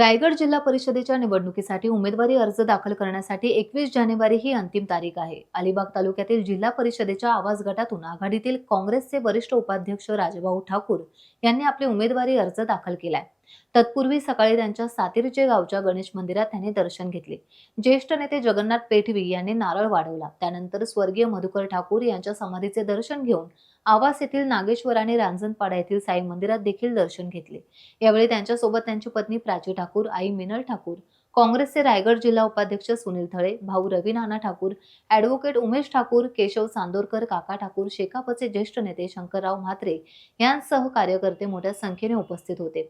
रायगड जिल्हा परिषदेच्या निवडणुकीसाठी उमेदवारी अर्ज दाखल करण्यासाठी 21 जानेवारी ही अंतिम तारीख आहे। अलिबाग तालुक्यातील जिल्हा परिषदेच्या आवाज गटातून आघाडीतील काँग्रेसचे वरिष्ठ उपाध्यक्ष राजभाऊ ठाकूर यांनी आपले उमेदवारी अर्ज दाखल केलाय। तत्पूर्वी सकाळी त्यांच्या सातिर्जे गावच्या गणेश मंदिरात त्यांनी दर्शन घेतले। ज्येष्ठ नेते जगन्नाथ पेठवी यांनी नारळ वाढवला। त्यानंतर स्वर्गीय मधुकर ठाकूर यांच्या समाधीचे दर्शन घेऊन आवास येथील नागेश्वर आणि रांजणपाडा येथील साई मंदिरात देखील दर्शन घेतले। यावेळी त्यांच्यासोबत त्यांची पत्नी प्राची ठाकूर, आई मिनल ठाकूर, काँग्रेसचे रायगड जिल्हा उपाध्यक्ष सुनील थळे, भाऊ रवी नाना ठाकूर, ॲडव्होकेट उमेश ठाकूर, केशव चांदोरकर, काका ठाकूर, शेकापचे ज्येष्ठ नेते शंकरराव म्हात्रे यांसह कार्यकर्ते मोठ्या संख्येने उपस्थित होते।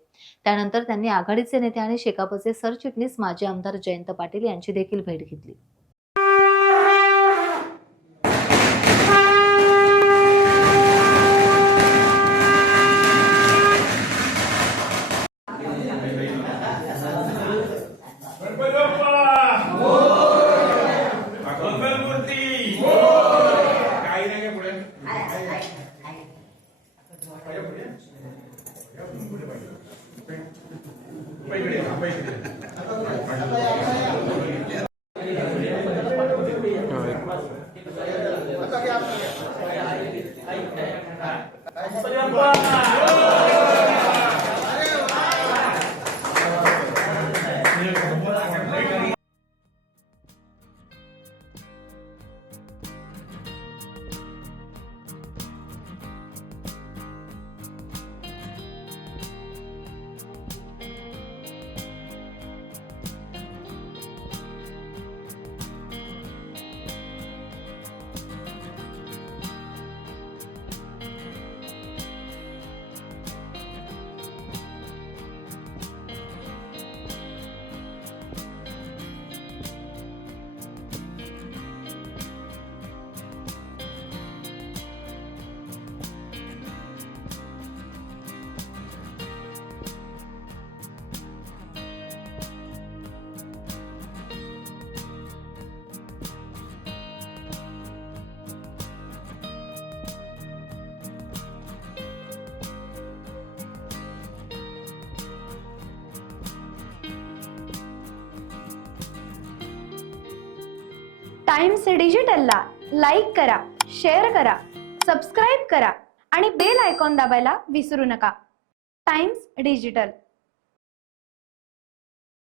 त्यानंतर त्यांनी आघाडीचे नेते आणि शेकापचे सरचिटणीस माजी आमदार जयंत पाटील यांची देखील भेट घेतली। टाइम्स डिजिटलला लाईक करा, शेअर करा, सबस्क्राईब करा आणि बेल आयकॉन दाबायला विसरू नका। Times digital.